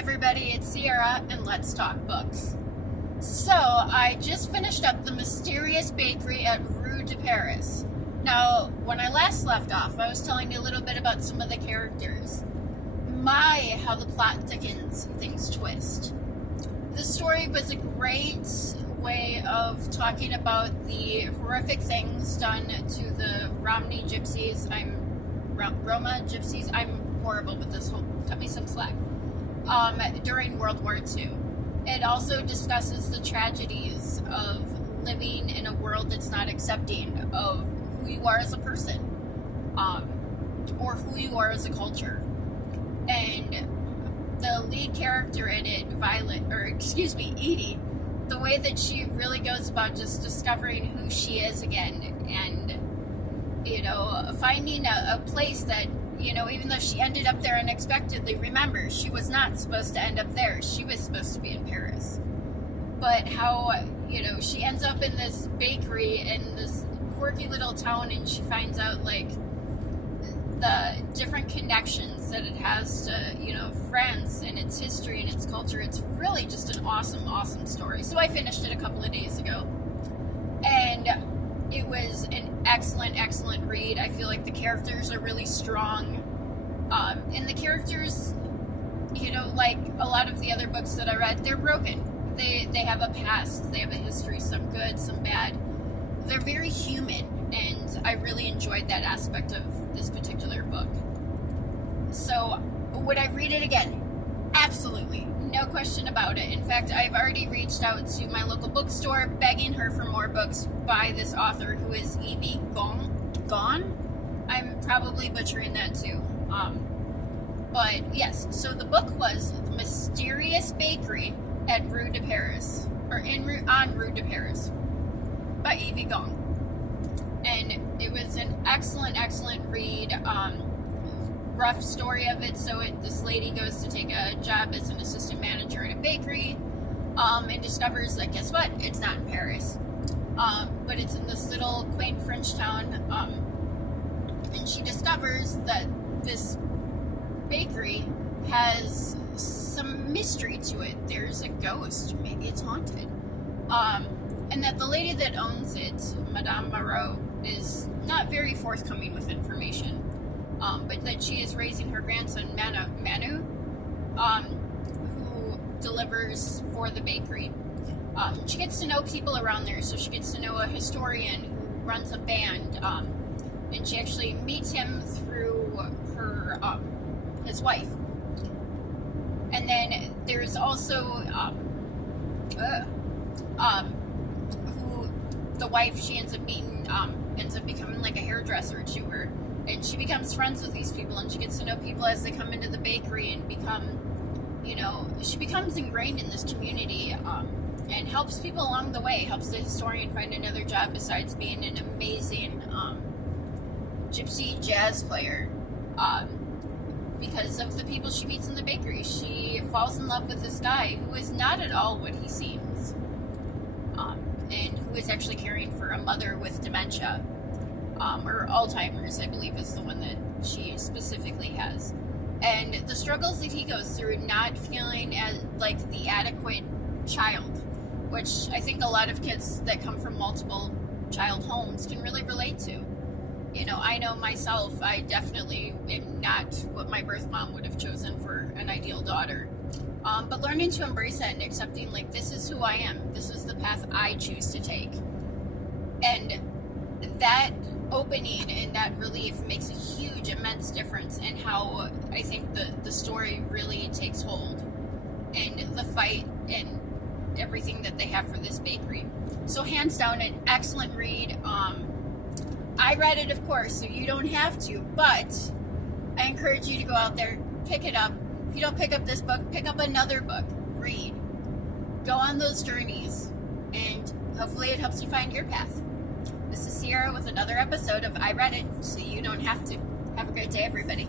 everybody, it's Sierra and Let's Talk Books. So, I just finished up The Mysterious Bakery at Rue de Paris. Now, when I last left off, I was telling you a little bit about some of the characters. How the plot thickens and things twist. The story was a great way of talking about the horrific things done to the Roma gypsies. I'm horrible with this whole, cut me some slack. During World War II. It also discusses the tragedies of living in a world that's not accepting of who you are as a person, or who you are as a culture. And the lead character in it, Edie, the way that she really goes about just discovering who she is again, and, finding a place that, even though she ended up there unexpectedly, remember, she was not supposed to end up there. She was supposed to be in Paris. But how, she ends up in this bakery in this quirky little town, and she finds out, the different connections that it has to, France and its history and its culture. It's really just an awesome, awesome story. So I finished it a couple of days ago. And it was an excellent, excellent read. I feel like the characters are really strong. And the characters, like a lot of the other books that I read, they're broken. They have a past. They have a history, some good, some bad. They're very human, and I really enjoyed that aspect of this particular book. So, would I read it again? Absolutely. No question about it. In fact, I've already reached out to my local bookstore begging her for more books by this author who is Evie Gone? I'm probably butchering that too. But yes, so the book was The Mysterious Bakery at Rue de Paris, or on Rue de Paris, by Evie Gong. And it was an excellent, excellent read. Rough story of it. So this lady goes to take a job as an assistant manager in a bakery, and discovers that, guess what? It's not in Paris. But it's in this little quaint French town. And she discovers that this bakery has some mystery to it. There's a ghost. Maybe it's haunted. And that the lady that owns it, Madame Moreau, is not very forthcoming with information. But that she is raising her grandson, Manu, who delivers for the bakery. She gets to know people around there, so she gets to know a historian who runs a band, and she actually meets him through her, his wife. And then there's also, who the wife she ends up meeting, ends up becoming like a hairdresser to her. And she becomes friends with these people, and she gets to know people as they come into the bakery and become, she becomes ingrained in this community, and helps people along the way, helps the historian find another job besides being an amazing gypsy jazz player. Because of the people she meets in the bakery. She falls in love with this guy who is not at all what he seems, and who is actually caring for a mother with dementia. Or Alzheimer's, I believe, is the one that she specifically has. And the struggles that he goes through, not feeling as like the adequate child, which I think a lot of kids that come from multiple child homes can really relate to. I know myself, I definitely am not what my birth mom would have chosen for an ideal daughter. But learning to embrace that and accepting, this is who I am. This is the path I choose to take. And that opening and that relief makes a huge, immense difference in how I think the story really takes hold, and the fight and everything that they have for this bakery. So hands down, an excellent read. I read it, of course, so you don't have to, but I encourage you to go out there, pick it up. If you don't pick up this book, pick up another book, read, go on those journeys, and hopefully it helps you find your path. This is Sierra with another episode of I Read It, so you don't have to. Have a great day, everybody.